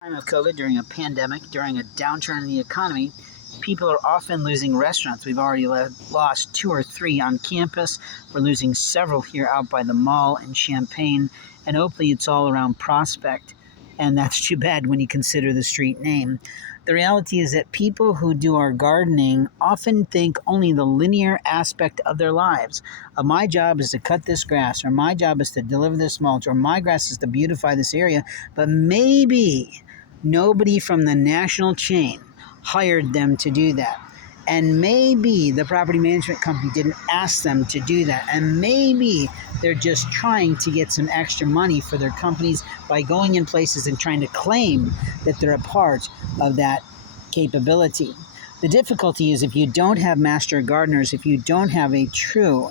Time of COVID, during a pandemic, during a downturn in the economy, people are often losing restaurants. We've already lost two or three on campus. We're losing several here out by the mall in Champaign, and hopefully it's all around Prospect. And that's too bad when you consider the street name. The reality is that people who do our gardening often think only the linear aspect of their lives. My job is to cut this grass, or my job is to deliver this mulch, or my grass is to beautify this area. But maybe nobody from the national chain hired them to do that. And maybe the property management company didn't ask them to do that. And maybe they're just trying to get some extra money for their companies by going in places and trying to claim that they're a part of that capability. The difficulty is if you don't have master gardeners, if you don't have a true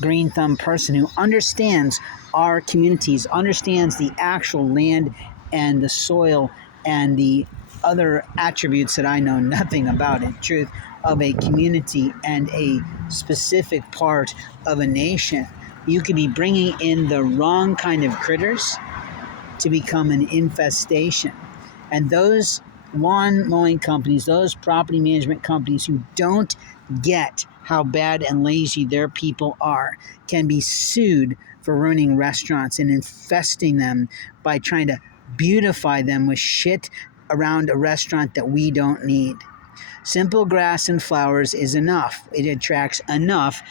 green thumb person who understands our communities, understands the actual land and the soil and the other attributes that I know nothing about in truth of a community and a specific part of a nation, you could be bringing in the wrong kind of critters to become an infestation. And those lawn mowing companies, those property management companies who don't get how bad and lazy their people are can be sued for ruining restaurants and infesting them by trying to beautify them with shit around a restaurant that we don't need. Simple grass and flowers is enough. It attracts enough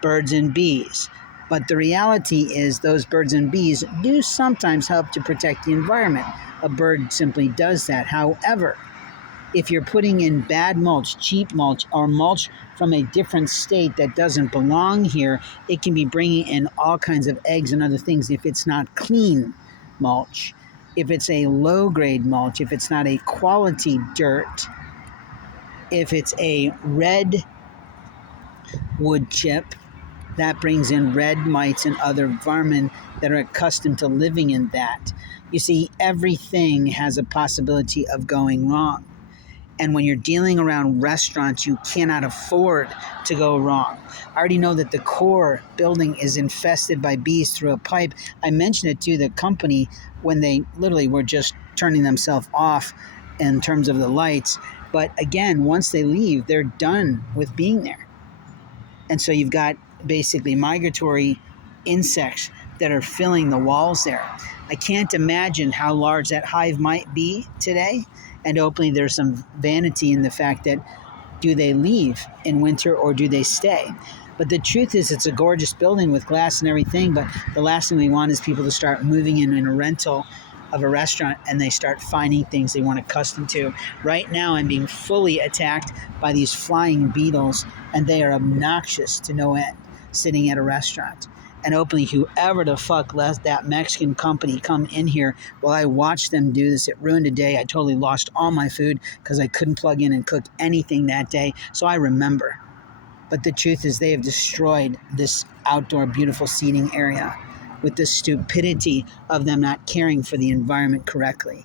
birds and bees. But the reality is those birds and bees do sometimes help to protect the environment. A bird simply does that. However, if you're putting in bad mulch, cheap mulch, or mulch from a different state that doesn't belong here, it can be bringing in all kinds of eggs and other things if it's not clean mulch. If it's a low-grade mulch, if it's not a quality dirt, if it's a red wood chip, that brings in red mites and other vermin that are accustomed to living in that. You see, everything has a possibility of going wrong. And when you're dealing around restaurants, you cannot afford to go wrong. I already know that the core building is infested by bees through a pipe. I mentioned it to the company when they literally were just turning themselves off in terms of the lights. But again, once they leave, they're done with being there. And so you've got basically migratory insects that are filling the walls there. I can't imagine how large that hive might be today. And hopefully there's some vanity in the fact that do they leave in winter or do they stay? But the truth is it's a gorgeous building with glass and everything, but the last thing we want is people to start moving in a rental of a restaurant and they start finding things they weren't accustomed to. Right now I'm being fully attacked by these flying beetles and they are obnoxious to no end sitting at a restaurant. And hopefully whoever the fuck let that Mexican company come in here while I watched them do this, it ruined a day. I totally lost all my food because I couldn't plug in and cook anything that day. So I remember. But the truth is they have destroyed this outdoor beautiful seating area with the stupidity of them not caring for the environment correctly.